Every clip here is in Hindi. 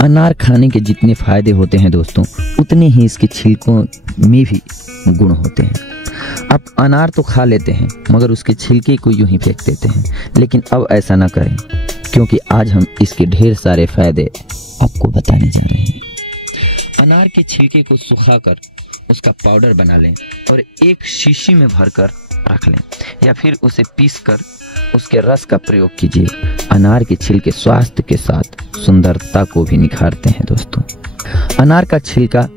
अनार खाने के जितने फायदे होते हैं दोस्तों, उतने ही इसके छिलकों में भी गुण होते हैं। आप अनार तो खा लेते हैं मगर उसके छिलके को यूं ही फेंक देते हैं, लेकिन अब ऐसा ना करें, क्योंकि आज हम इसके ढेर सारे फायदे आपको बताने जा रहे हैं। अनार के छिलके को सुखाकर उसका पाउडर बना लें और एक शीशी में भरकर रख लें, या फिर उसे पीसकर उसके रस का प्रयोग कीजिए। अनार के छिलके स्वास्थ्य के साथ सुंदरता को भी निखारते हैं दोस्तों। अनार का छिलका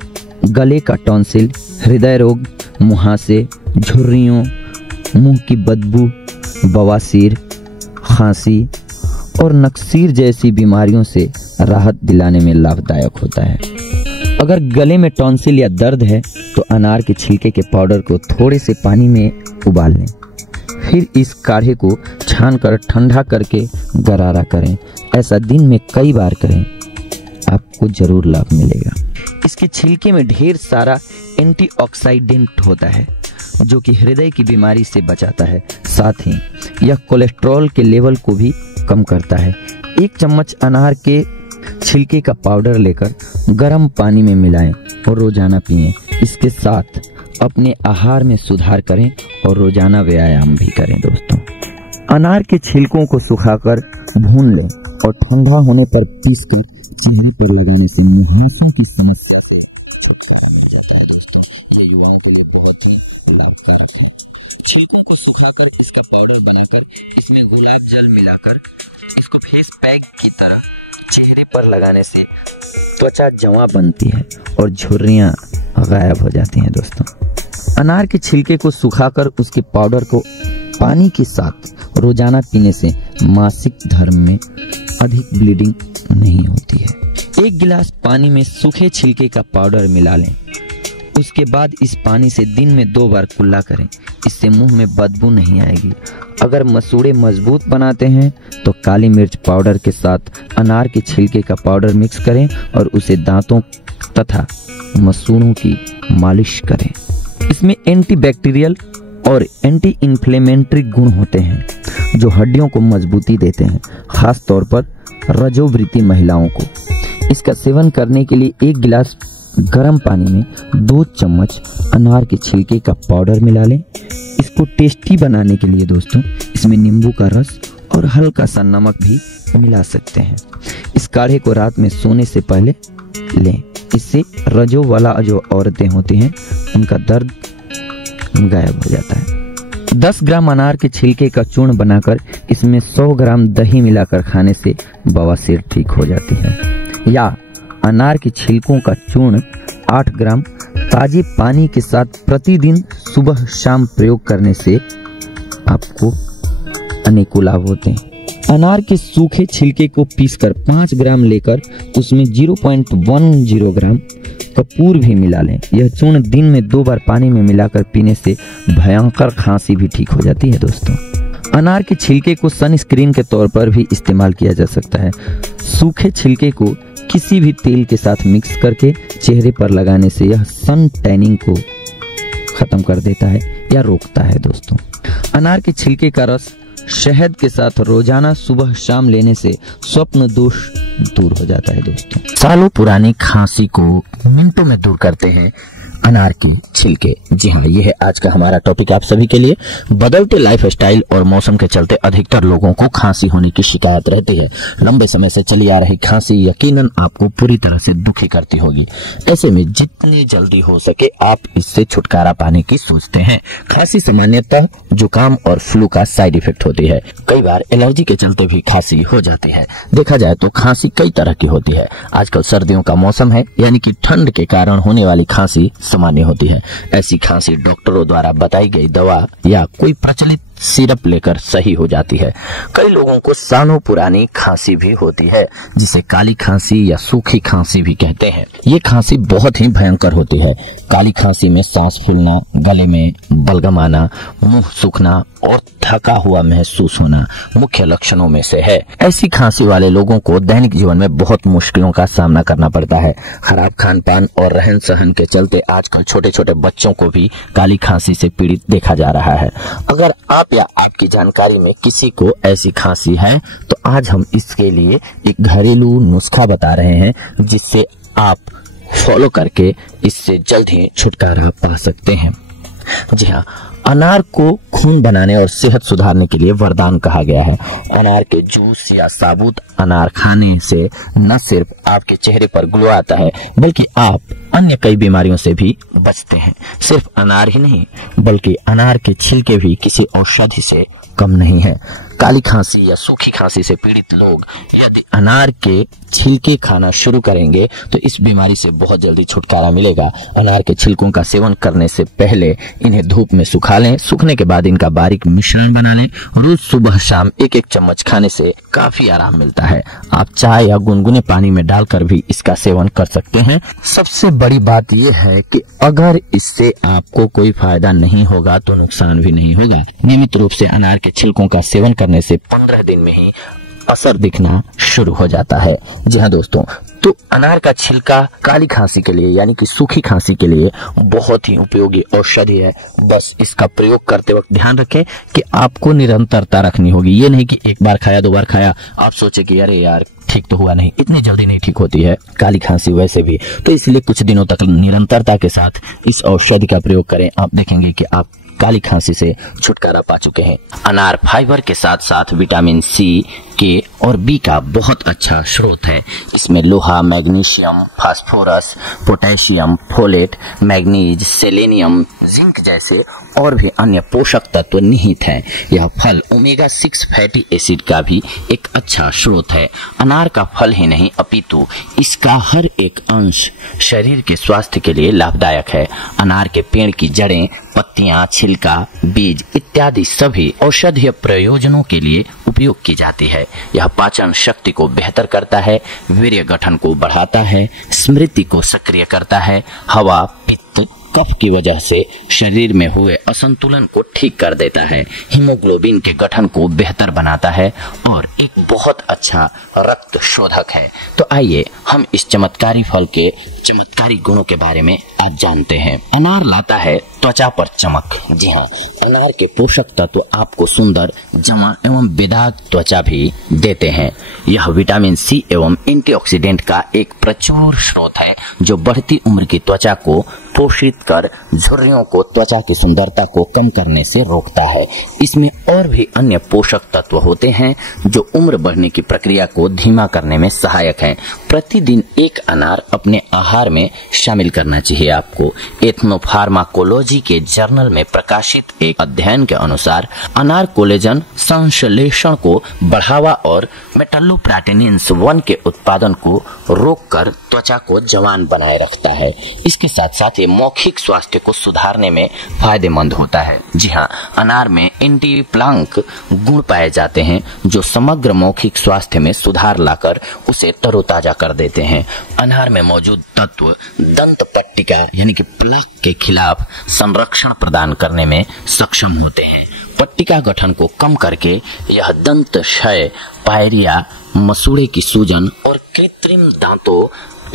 गले का टॉन्सिल, हृदय रोग, मुहासे, झुर्रियों, मुंह की बदबू, बवासीर, खांसी और नक्सीर जैसी बीमारियों से राहत दिलाने में लाभदायक होता है। अगर गले में टॉन्सिल या दर्द है तो अनार के छिलके के पाउडर को थोड़े से पानी में उबाल लें, फिर इस काढ़े को छानकर ठंडा करके गरारा करें। ऐसा दिन में कई बार करें, आपको जरूर लाभ मिलेगा। इसके छिलके में ढेर सारा एंटीऑक्सीडेंट होता है जो कि हृदय की बीमारी से बचाता है। साथ ही यह कोलेस्ट्रॉल के लेवल को भी कम करता है। 1 चम्मच अनार के छिलके का पाउडर लेकर गर्म पानी में मिलाएं और रोजाना पिएं। इसके साथ अपने आहार में सुधार करें और रोजाना व्यायाम भी करें दोस्तों। अनार के छिलकों को सुखाकर भून लें और ठंडा होने पर पीसकर चेहरे पर लगाने से मुहासे की समस्या से छुटकारा मिल जाता है दोस्तों। ये युवाओं के लिए बहुत ही लाभकारक है। छिलकों को सुखाकर इसका पाउडर बनाकर इसमें गुलाब जल मिलाकर इसको फेस पैक की तरह चेहरे पर लगाने से त्वचा जमा बनती है और झुर्रियां गायब हो जाती हैं दोस्तों। अनार के छिलके को सुखाकर उसके पाउडर को पानी के साथ रोजाना पीने से मासिक धर्म में अधिक ब्लीडिंग नहीं होती है। 1 गिलास पानी में सूखे छिलके का पाउडर मिला लें। उसके बाद इस पानी से दिन में 2 बार कुल्ला करें। इससे मुंह में बदबू नहीं आएगी। अगर मसूड़े मजबूत बनाते हैं तो काली मिर्च पाउडर के साथ अनार के छिलके का पाउडर मिक्स करें और उसे दांतों तथा मसूड़ों की मालिश करें। इसमें एंटीबैक्टीरियल और एंटी इन्फ्लेमेटरी गुण होते हैं जो हड्डियों को मजबूती देते हैं, खास तौर पर रजोवृत्ति महिलाओं को। इसका सेवन करने के लिए 1 गिलास गर्म पानी में 2 चम्मच अनार के छिलके का पाउडर मिला लें। इसको टेस्टी बनाने के लिए दोस्तों इसमें नींबू का रस और हल्का सा नमक भी मिला सकते हैं। इस काढ़े को रात में सोने से पहले लें। इससे रजो वाला जो औरतें होती हैं उनका दर्द गायब हो जाता है। 10 ग्राम अनार के छिलके का चूर्ण बनाकर इसमें 100 ग्राम दही मिलाकर खाने से बवासीर ठीक हो जाती है। या अनार के छिलकों का चूर्ण 8 ग्राम ताजे पानी के साथ प्रतिदिन सुबह शाम प्रयोग करने से आपको अनेकों लाभ होते हैं। अनार के सूखे छिलके को पीसकर 5 ग्राम लेकर उसमें 0.10 ग्राम कपूर भी मिला लें। यह चूर्ण दिन में 2 बार पानी में मिलाकर पीने से भयंकर खांसी भी ठीक हो जाती है दोस्तों। अनार के छिलके को सनस्क्रीन के तौर पर भी इस्तेमाल किया जा सकता है। सूखे छिलके को किसी भी तेल के साथ मिक्स करके चेहरे पर लगाने से यह सन टैनिंग को खत्म कर देता है या रोकता है दोस्तों। अनार के छिलके का रस शहद के साथ रोजाना सुबह शाम लेने से स्वप्न दोष दूर हो जाता है दोस्तों। सालों पुरानी खांसी को मिनटों में दूर करते हैं अनार के छिलके। जी हाँ, ये है आज का हमारा टॉपिक आप सभी के लिए। बदलते लाइफ स्टाइल और मौसम के चलते अधिकतर लोगों को खांसी होने की शिकायत रहती है। लंबे समय से चली आ रही खांसी यकीनन आपको पूरी तरह से दुखी करती होगी। ऐसे में जितनी जल्दी हो सके आप इससे छुटकारा पाने की सोचते हैं। खांसी सामान्यतः जुकाम और फ्लू का साइड इफेक्ट होती है। कई बार एलर्जी के चलते भी खांसी हो जाती है। देखा जाए तो खांसी कई तरह की होती है। आजकल सर्दियों का मौसम है, यानी कि ठंड के कारण होने वाली खांसी सामान्य होती है। ऐसी खांसी डॉक्टरों द्वारा बताई गई दवा या कोई प्रचलित सिरप लेकर सही हो जाती है। कई लोगों को सालों पुरानी खांसी भी होती है, जिसे काली खांसी या सूखी खांसी भी कहते हैं। ये खांसी बहुत ही भयंकर होती है। काली खांसी में सांस फूलना, गले में बलगम आना, मुंह सूखना और थका हुआ महसूस होना मुख्य लक्षणों में से है। ऐसी खांसी वाले लोगों को दैनिक जीवन में बहुत मुश्किलों का सामना करना पड़ता है। खराब खान पान और रहन सहन के चलते आजकल छोटे छोटे बच्चों को भी काली खांसी से पीड़ित देखा जा रहा है। अगर आप या आपकी जानकारी में किसी को ऐसी खांसी है तो आज हम इसके लिए एक घरेलू नुस्खा बता रहे हैं जिससे आप फॉलो करके इससे जल्द ही छुटकारा पा सकते हैं। जी हाँ, अनार को खून बनाने और सेहत सुधारने के लिए वरदान कहा गया है। अनार के जूस या साबुत अनार खाने से न सिर्फ आपके चेहरे पर ग्लो आता है बल्कि आप अन्य कई बीमारियों से भी बचते हैं। सिर्फ अनार ही नहीं बल्कि अनार के छिलके भी किसी औषधि से कम नहीं है। काली खांसी या सूखी खांसी से पीड़ित लोग यदि अनार के छिलके खाना शुरू करेंगे तो इस बीमारी से बहुत जल्दी छुटकारा मिलेगा। अनार के छिलकों का सेवन करने से पहले इन्हें धूप में सुखा लें। सूखने के बाद इनका बारीक मिश्रण बना लें। रोज सुबह शाम एक एक चम्मच खाने से काफी आराम मिलता है। आप चाय या गुनगुने पानी में डालकर भी इसका सेवन कर सकते हैं। सबसे बड़ी बात यह है कि अगर इससे आपको कोई फायदा नहीं होगा तो नुकसान भी नहीं होगा। नियमित रूप से अनार के छिलकों का सेवन करने से 15 दिन में ही असर दिखना शुरू हो जाता है। जी हाँ दोस्तों, तो अनार का छिलका काली खांसी के लिए यानी कि सूखी खांसी के लिए बहुत ही उपयोगी औषधि है। बस इसका प्रयोग करते वक्त ध्यान रखें कि आपको निरंतरता रखनी होगी। ये नहीं कि एक बार खाया 2 बार खाया आप सोचे कि अरे यार ठीक तो हुआ नहीं। इतनी जल्दी नहीं ठीक होती है काली खांसी वैसे भी, तो इसलिए कुछ दिनों तक निरंतरता के साथ इस औषधि का प्रयोग करें। आप देखेंगे कि आप काली खांसी से छुटकारा पा चुके हैं। अनार फाइबर के साथ साथ विटामिन सी, के और बी का बहुत अच्छा स्रोत है। इसमें लोहा, magnesium, phosphorus, potassium, folate, manganese, selenium, zinc जैसे और भी अन्य पोषक तत्व निहित हैं। यह फल ओमेगा 6 फैटी एसिड का भी एक अच्छा स्रोत है। अनार का फल ही नहीं अपितु इसका हर एक अंश शरीर के स्वास्थ्य के लिए लाभदायक है। अनार के पेड़ की जड़ें, पत्तियां, छिलका, बीज इत्यादि सभी औषधीय प्रयोजनों के लिए उपयोग की जाती है। यह पाचन शक्ति को बेहतर करता है, वीर्य गठन को बढ़ाता है, स्मृति को सक्रिय करता है, हवा, पित्त, कफ की वजह से शरीर में हुए असंतुलन को ठीक कर देता है, हीमोग्लोबिन के गठन को बेहतर बनाता है और एक बहुत अच्छा रक्त शोधक है। तो आइए हम इस चमत्कारी फल के चमत्कारी गुणों के बारे में आज जानते हैं। अनार लाता है त्वचा पर चमक। जी हाँ, अनार के पोषक तत्व आपको सुंदर, जमा एवं बेदाग त्वचा भी देते हैं। यह विटामिन सी एवं एंटीऑक्सीडेंट का एक प्रचुर स्रोत है जो बढ़ती उम्र की त्वचा को पोषित कर झुर्रियों को, त्वचा की सुंदरता को कम करने से रोकता है। इसमें और भी अन्य पोषक तत्व होते हैं जो उम्र बढ़ने की प्रक्रिया को धीमा करने में सहायक हैं। प्रतिदिन एक अनार अपने आहार में शामिल करना चाहिए आपको। एथनोफार्माकोलॉजी के जर्नल में प्रकाशित एक अध्ययन के अनुसार अनार कोलेजन संश्लेषण को बढ़ावा और मेटालोप्रोटीन्स 1 के उत्पादन को रोककर त्वचा को जवान बनाए रखता है। इसके साथ साथ ये मौखिक स्वास्थ्य को सुधारने में फायदेमंद होता है। जी हाँ, अनार में एंटी प्लांक गुण पाए जाते हैं जो समग्र मौखिक स्वास्थ्य में सुधार लाकर उसे तरोताजा कर देते हैं। अनार में मौजूद तत्व दंत पट्टिका यानी कि प्लाक के खिलाफ संरक्षण प्रदान करने में सक्षम होते हैं। पट्टिका गठन को कम करके यह दंत क्षय, पायरिया, मसूड़े की सूजन और कृत्रिम दांतों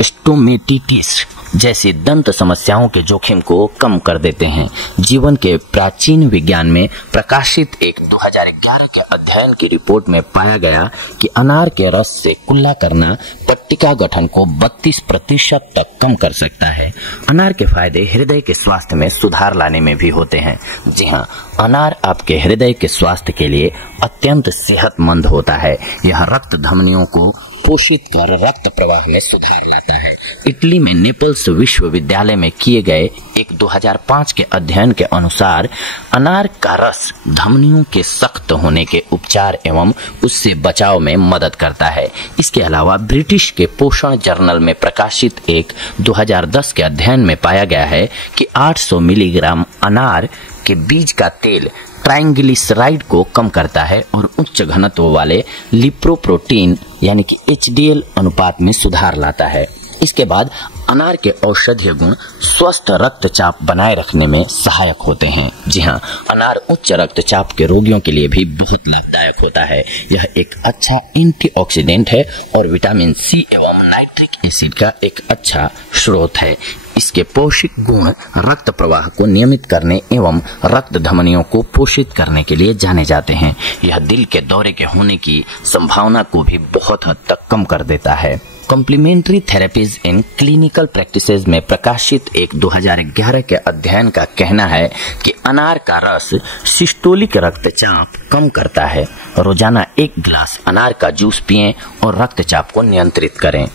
स्टोमेटिटिस जैसी दंत समस्याओं के जोखिम को कम कर देते हैं। जीवन के प्राचीन विज्ञान में प्रकाशित एक 2011 के अध्ययन की रिपोर्ट में पाया गया कि अनार के रस से कुल्ला करना पट्टिका गठन को 32% तक कम कर सकता है। अनार के फायदे हृदय के स्वास्थ्य में सुधार लाने में भी होते हैं। जी हाँ, अनार आपके हृदय के स्वास्थ्य के लिए अत्यंत सेहतमंद होता है। यह रक्त धमनियों को पोषित कर रक्त प्रवाह में सुधार लाता है। इटली में नेपल्स विश्वविद्यालय में किए गए एक 2005 के अध्ययन के अनुसार अनार का रस धमनियों के सख्त होने के उपचार एवं उससे बचाव में मदद करता है। इसके अलावा ब्रिटिश के पोषण जर्नल में प्रकाशित एक 2010 के अध्ययन में पाया गया है कि 800 मिलीग्राम अनार के बीज का तेल ट्राइग्लिसराइड को कम करता है और उच्च घनत्व वाले लिपोप्रोटीन यानी कि HDL अनुपात में सुधार लाता है। इसके बाद अनार के औषधीय गुण स्वस्थ रक्तचाप बनाए रखने में सहायक होते हैं। जी हाँ, अनार उच्च रक्तचाप के रोगियों के लिए भी बहुत लाभदायक होता है। यह एक अच्छा एंटीऑक्सीडेंट है और विटामिन सी एवं नाइट्रिक एसिड का एक अच्छा स्रोत है। इसके पोषक गुण रक्त प्रवाह को नियमित करने एवं रक्त धमनियों को पोषित करने के लिए जाने जाते हैं। यह दिल के दौरे के होने की संभावना को भी बहुत हद तक कम कर देता है। Complementary therapies in clinical practices में प्रकाशित एक 2011 के अध्ययन का कहना है कि अनार का रस सिस्टोलिक रक्तचाप कम करता है। रोजाना 1 गिलास अनार का जूस पिएं और रक्तचाप को नियंत्रित करें।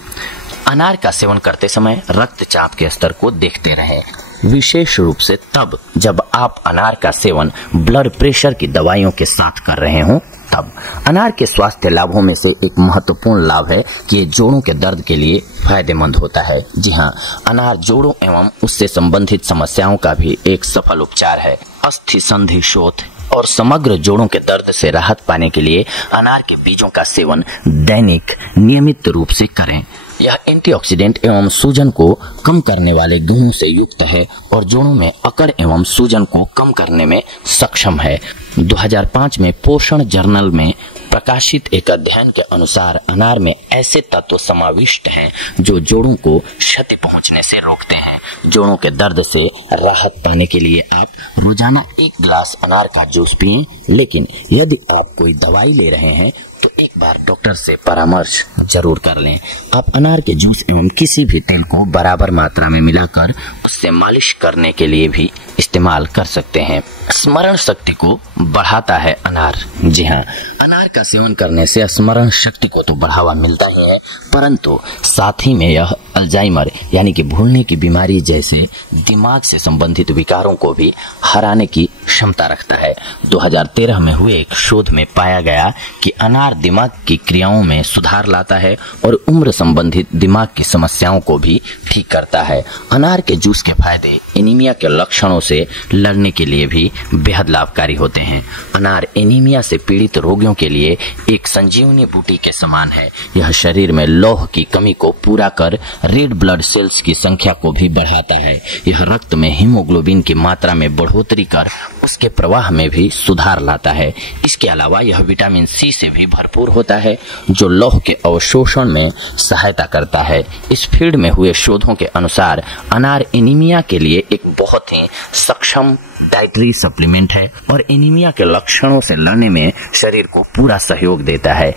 अनार का सेवन करते समय रक्तचाप के स्तर को देखते रहें, विशेष रूप से तब जब आप अनार का सेवन ब्लड प्रेशर की दवाइयों के साथ कर रहे हों। तब अनार के स्वास्थ्य लाभों में से एक महत्वपूर्ण लाभ है कि ये जोड़ों के दर्द के लिए फायदेमंद होता है। जी हाँ, अनार जोड़ों एवं उससे संबंधित समस्याओं का भी एक सफल उपचार है। अस्थि संधि शोथ और समग्र जोड़ों के दर्द से राहत पाने के लिए अनार के बीजों का सेवन दैनिक नियमित रूप से करें। यह एंटीऑक्सीडेंट एवं सूजन को कम करने वाले गुणों से युक्त है और जोड़ों में अकड़ एवं सूजन को कम करने में सक्षम है। 2005 में पोषण जर्नल में प्रकाशित एक अध्ययन के अनुसार अनार में ऐसे तत्व समाविष्ट हैं जो जोड़ों को क्षति पहुंचने से रोकते हैं। जोड़ों के दर्द से राहत पाने के लिए आप रोजाना 1 गिलास अनार का जूस पिएं, लेकिन यदि आप कोई दवाई ले रहे हैं तो एक बार डॉक्टर से परामर्श जरूर कर लें। आप अनार के जूस एवं किसी भी तेल को बराबर मात्रा में मिलाकर उससे मालिश करने के लिए भी इस्तेमाल कर सकते हैं। स्मरण शक्ति को बढ़ाता है अनार। जी हाँ, अनार का सेवन करने से स्मरण शक्ति को तो बढ़ावा मिलता ही है, परंतु साथ ही में यह अल्जाइमर यानी कि भूलने की बीमारी जैसे दिमाग से संबंधित विकारों को भी हराने की क्षमता रखता है। 2013 में हुए एक शोध में पाया गया कि अनार दिमाग की क्रियाओं में सुधार लाता है और उम्र संबंधित दिमाग की समस्याओं को भी ठीक करता है। अनार के जूस के फायदे एनीमिया के लक्षणों से लड़ने के लिए भी बेहद लाभकारी होते हैं। अनार एनीमिया से पीड़ित रोगियों के लिए एक संजीवनी बूटी के समान है। यह शरीर में लौह की कमी को पूरा कर रेड ब्लड सेल्स की संख्या को भी बढ़ाता है। यह रक्त में हीमोग्लोबिन की मात्रा में बढ़ोतरी कर उसके प्रवाह में भी सुधार लाता है। इसके अलावा यह विटामिन सी से भी भरपूर होता है जो लौह के अवशोषण में सहायता करता है। इस फील्ड में हुए शोधों के अनुसार अनार एनीमिया के लिए एक बहुत ही सक्षम डाइटरी सप्लीमेंट है और एनीमिया के लक्षणों से लड़ने में शरीर को पूरा सहयोग देता है।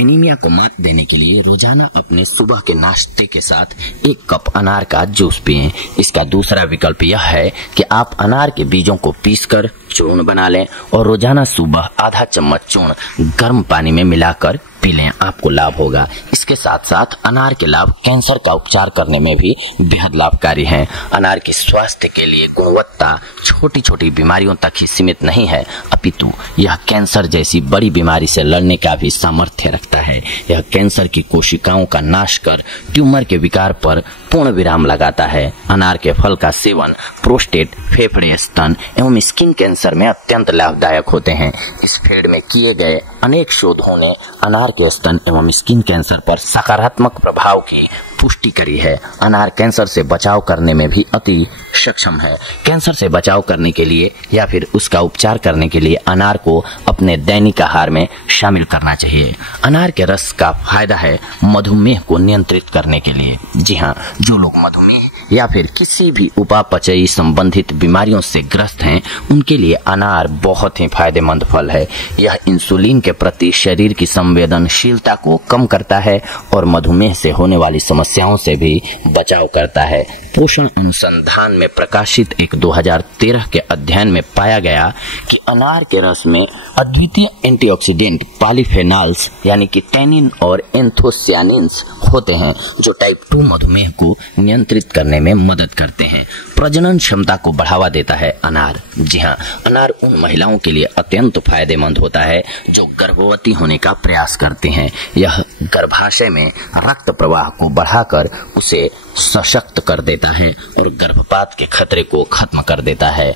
एनीमिया को मात देने के लिए रोजाना अपने सुबह के नाश्ते के साथ 1 कप अनार का जूस पिएं। इसका दूसरा विकल्प यह है कि आप अनार के बीजों को पीसकर चूर्ण बना लें और रोजाना सुबह आधा चम्मच चूर्ण गर्म पानी में मिलाकर पी लें, आपको लाभ होगा। इसके साथ साथ अनार के लाभ कैंसर का उपचार करने में भी बेहद लाभकारी हैं। अनार की स्वास्थ्य के लिए गुणवत्ता छोटी छोटी बीमारियों तक ही सीमित नहीं है, अपितु यह कैंसर जैसी बड़ी बीमारी से लड़ने का भी सामर्थ्य रखता है। यह कैंसर की कोशिकाओं का नाश कर ट्यूमर के विकार पर पूर्ण विराम लगाता है। अनार के फल का सेवन प्रोस्टेट, फेफड़े, स्तन एवं स्किन कैंसर में अत्यंत लाभदायक होते हैं। इस फील्ड में किए गए अनेक शोधों ने अनार के स्तन एवं स्किन कैंसर पर सकारात्मक प्रभाव की पुष्टि करी है। अनार कैंसर से बचाव करने में भी अति सक्षम है। कैंसर से बचाव करने के लिए या फिर उसका उपचार करने के लिए अनार को अपने दैनिक आहार में शामिल करना चाहिए। अनार के रस का फायदा है मधुमेह को नियंत्रित करने के लिए। जी हाँ, जो लोग मधुमेह या फिर किसी भी उपापचयी संबंधित बीमारियों से ग्रस्त हैं, उनके लिए अनार बहुत ही फायदेमंद फल है। यह इंसुलिन के प्रति शरीर की संवेदनशीलता को कम करता है और मधुमेह से होने वाली समस्याओं से भी बचाव करता है। पोषण अनुसंधान में प्रकाशित एक 2013 के अध्ययन में पाया गया कि अनार के रस में अद्वितीय एंटीऑक्सीडेंट पॉलीफेनॉल्स यानी कि टैनिन और एंथोसियानिन्स होते हैं जो टाइप 2 मधुमेह को नियंत्रित करने में मदद करते हैं। प्रजनन क्षमता को बढ़ावा देता है अनार। जी हाँ, अनार उन महिलाओं के लिए अत्यंत फायदेमंद होता है जो गर्भवती होने का प्रयास करते हैं। यह गर्भाशय में रक्त प्रवाह को बढ़ाकर उसे सशक्त कर देता है और गर्भपात के खतरे को खत्म कर देता है।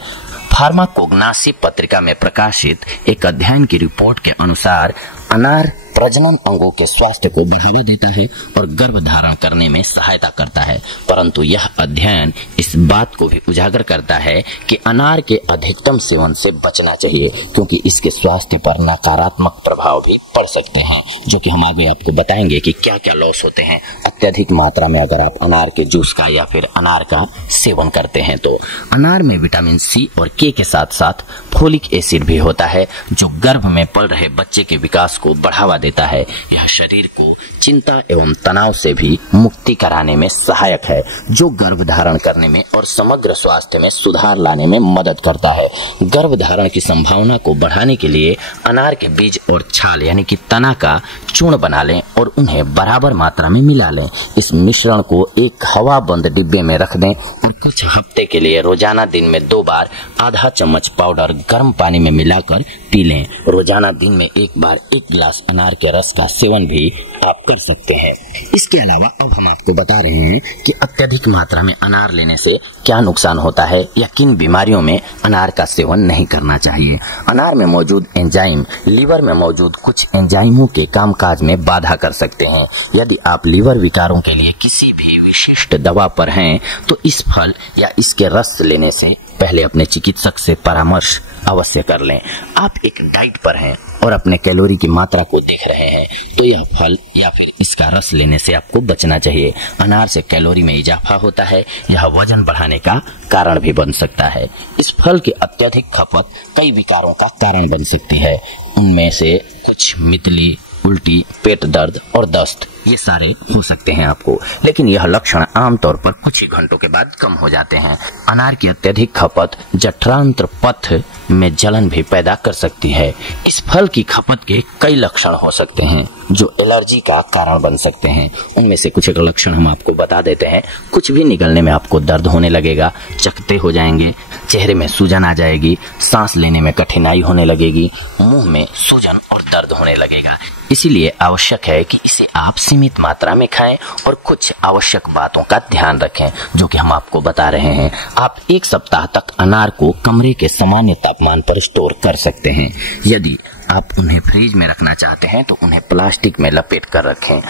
फार्माकोग्नोसी पत्रिका में प्रकाशित एक अध्ययन की रिपोर्ट के अनुसार अनार प्रजनन अंगों के स्वास्थ्य को बढ़ावा देता है और गर्भ धारण करने में सहायता करता है। परंतु यह अध्ययन इस बात को भी उजागर करता है कि अनार के अधिकतम सेवन से बचना चाहिए, क्योंकि इसके स्वास्थ्य पर नकारात्मक प्रभाव भी पड़ सकते हैं, जो कि हम आगे आपको बताएंगे कि क्या क्या लॉस होते हैं अत्यधिक मात्रा में अगर आप अनार के जूस का या फिर अनार का सेवन करते हैं। तो अनार में विटामिन सी और के साथ साथ फोलिक एसिड भी होता है, जो गर्भ में पल रहे बच्चे के विकास को बढ़ावा देता है। यह शरीर को चिंता एवं तनाव से भी मुक्ति कराने में सहायक है, जो गर्भ धारण करने में और समग्र स्वास्थ्य में सुधार लाने में मदद करता है। गर्भ धारण की संभावना को बढ़ाने के लिए अनार के बीज और छाल यानी कि तना का चूर्ण बना लें और उन्हें बराबर मात्रा में मिला लें। इस मिश्रण को एक हवा बंद डिब्बे में रख दें और कुछ हफ्ते के लिए रोजाना दिन में 2 बार आधा चम्मच पाउडर गर्म पानी में मिलाकर पी लें। रोजाना दिन में 1 बार 1 गिलास अनार के रस का सेवन भी आप कर सकते हैं। इसके अलावा अब हम आपको बता रहे हैं कि अत्यधिक मात्रा में अनार लेने से क्या नुकसान होता है या किन बीमारियों में अनार का सेवन नहीं करना चाहिए। अनार में मौजूद एंजाइम लीवर में मौजूद कुछ एंजाइमों के कामकाज में बाधा कर सकते हैं। यदि आप लीवर विकारों के लिए किसी भी विशिष्ट दवा पर हैं, तो इस फल या इसके रस लेने से पहले अपने चिकित्सक से परामर्श अवश्य कर लें। आप एक डाइट पर हैं और अपने कैलोरी की मात्रा को देख रहे हैं, तो यह फल या फिर इसका रस लेने से आपको बचना चाहिए। अनार से कैलोरी में इजाफा होता है, यह वजन बढ़ाने का कारण भी बन सकता है। इस फल की अत्यधिक खपत कई विकारों का कारण बन सकती है। उनमें से कुछ मितली, उल्टी, पेट दर्द और दस्त ये सारे हो सकते हैं आपको, लेकिन यह लक्षण आमतौर पर कुछ ही घंटों के बाद कम हो जाते हैं। अनार की अत्यधिक खपत जठरांत्र पथ में जलन भी पैदा कर सकती है। इस फल की खपत के कई लक्षण हो सकते हैं जो एलर्जी का कारण बन सकते हैं। उनमें से कुछ एक लक्षण हम आपको बता देते हैं। कुछ भी निगलने में आपको दर्द होने लगेगा, चकते हो जाएंगे, चेहरे में सूजन आ जाएगी, सांस लेने में कठिनाई होने लगेगी, मुंह में सूजन और दर्द होने लगेगा। इसीलिए आवश्यक है कि इसे आप सीमित मात्रा में खाएं और कुछ आवश्यक बातों का ध्यान रखें, जो कि हम आपको बता रहे हैं। आप 1 सप्ताह तक अनार को कमरे के सामान्य तापमान पर स्टोर कर सकते हैं। यदि आप उन्हें फ्रिज में रखना चाहते हैं तो उन्हें प्लास्टिक में लपेट कर रखें।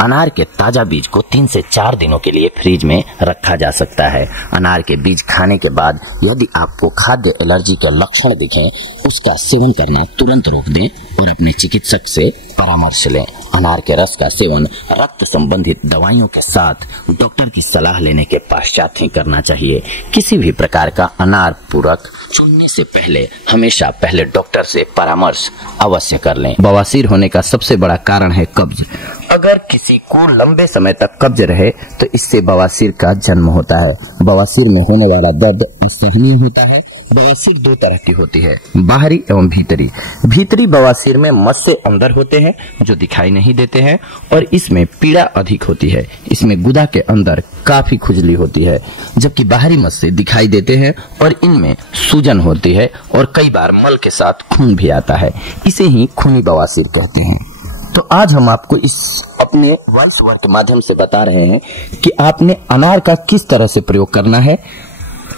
अनार के ताजा बीज को 3 से 4 दिनों के लिए फ्रिज में रखा जा सकता है। अनार के बीज खाने के बाद यदि आपको खाद्य एलर्जी के लक्षण दिखें, उसका सेवन करना तुरंत रोक दें और अपने चिकित्सक से परामर्श लें। अनार के रस का सेवन रक्त संबंधित दवाइयों के साथ डॉक्टर की सलाह लेने के पश्चात ही करना चाहिए। किसी भी प्रकार का अनार पूरक चुनने से पहले हमेशा पहले डॉक्टर से परामर्श अवश्य कर लें। बवासीर होने का सबसे बड़ा कारण है कब्ज। अगर किसी को लंबे समय तक कब्ज रहे तो इससे बवासीर का जन्म होता है। बवासीर में होने वाला दर्द असहनीय होता है। बवासीर 2 तरह की होती है, बाहरी एवं भीतरी। भीतरी बवासीर में मस्से अंदर होते हैं जो दिखाई नहीं देते हैं और इसमें पीड़ा अधिक होती है। इसमें गुदा के अंदर काफी खुजली होती है, जबकि बाहरी मस्से दिखाई देते हैं और इनमें सूजन होती है और कई बार मल के साथ खून भी आता है। इसे ही खूनी बवासीर कहते हैं। तो आज हम आपको इस अपने वॉइस ओवर के माध्यम से बता रहे हैं कि आपने अनार का किस तरह से प्रयोग करना है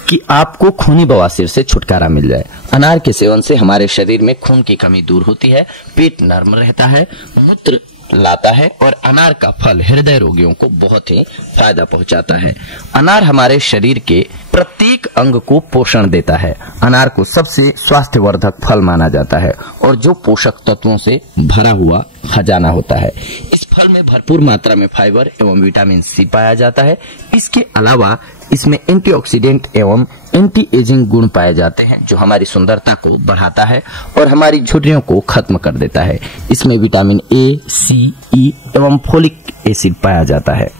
कि आपको खूनी बवासीर से छुटकारा मिल जाए। अनार के सेवन से हमारे शरीर में खून की कमी दूर होती है, पेट नर्म रहता है, मूत्र लाता है और अनार का फल हृदय रोगियों को बहुत ही फायदा पहुंचाता है। अनार हमारे शरीर के प्रत्येक अंग को पोषण देता है। अनार को सबसे स्वास्थ्यवर्धक फल माना जाता है और जो पोषक तत्वों से भरा हुआ खजाना होता है। इस फल में भरपूर मात्रा में फाइबर एवं विटामिन सी पाया जाता है। इसके अलावा इसमें एंटीऑक्सीडेंट एवं एंटी एजिंग गुण पाए जाते हैं, जो हमारी सुंदरता को बढ़ाता है और हमारी झुर्रियों को खत्म कर देता है। इसमें विटामिन ए, सी, ई एवं फोलिक एसिड पाया जाता है।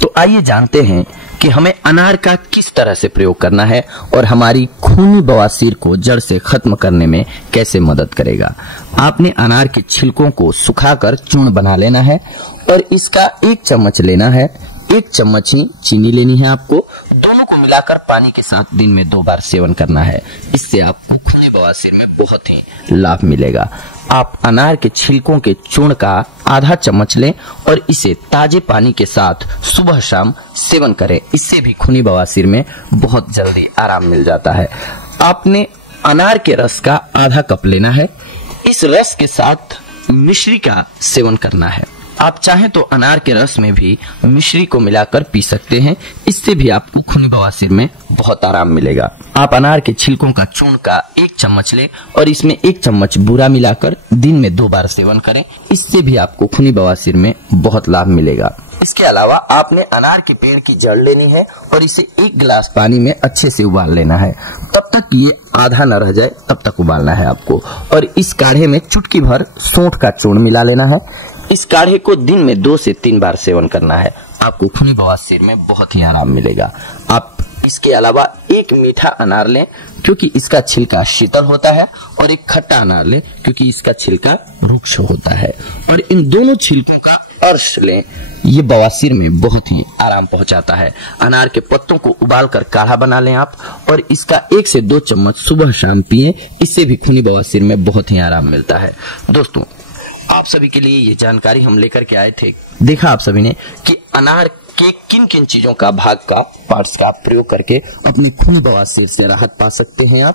तो आइए जानते हैं कि हमें अनार का किस तरह से प्रयोग करना है और हमारी खूनी बवासीर को जड़ से खत्म करने में कैसे मदद करेगा। आपने अनार के छिलकों को सुखाकर चूर्ण बना लेना है और इसका 1 चम्मच लेना है। 1 चम्मच ही चीनी लेनी है आपको। दोनों को मिलाकर पानी के साथ दिन में 2 बार सेवन करना है। इससे आपको खूनी बवासीर में बहुत ही लाभ मिलेगा। आप अनार के छिलकों के चूर्ण का आधा चम्मच लें और इसे ताजे पानी के साथ सुबह शाम सेवन करें। इससे भी खूनी बवासीर में बहुत जल्दी आराम मिल जाता है। आपने अनार के रस का आधा कप लेना है। इस रस के साथ मिश्री का सेवन करना है। आप चाहें तो अनार के रस में भी मिश्री को मिलाकर पी सकते हैं, इससे भी आपको खूनी बवासीर में बहुत आराम मिलेगा। आप अनार के छिलकों का चूर्ण का 1 चम्मच लें और इसमें 1 चम्मच बूरा मिलाकर दिन में 2 बार सेवन करें, इससे भी आपको खूनी बवासीर में बहुत लाभ मिलेगा। इसके अलावा आपने अनार के पेड़ की जड़ लेनी है और इसे 1 गिलास पानी में अच्छे से उबाल लेना है। तब तक ये आधा न रह जाए तब तक उबालना है आपको। और इस काढ़े में चुटकी भर सौंठ का चूर्ण मिला लेना है। इस काढ़े को दिन में 2 से 3 बार सेवन करना है, आपको खूनी बवासीर में बहुत ही आराम मिलेगा। आप इसके अलावा 1 मीठा अनार लें क्योंकि इसका छिलका शीतल होता है, और 1 खट्टा अनार लें क्योंकि इसका छिलका रुक्ष होता है। और इन दोनों छिलकों का अर्श लें, ये बवासीर में बहुत ही आराम पहुंचाता है। अनार के पत्तों को उबालकर काढ़ा बना लें आप, और इसका 1 से 2 चम्मच सुबह शाम पिएं, इससे भी खूनी बवासीर में बहुत ही आराम मिलता है। दोस्तों, आप सभी के लिए ये जानकारी हम लेकर के आए थे। देखा आप सभी ने कि अनार के किन किन चीजों का पार्ट्स का प्रयोग करके अपने खूनी बवासीर से राहत पा सकते हैं आप।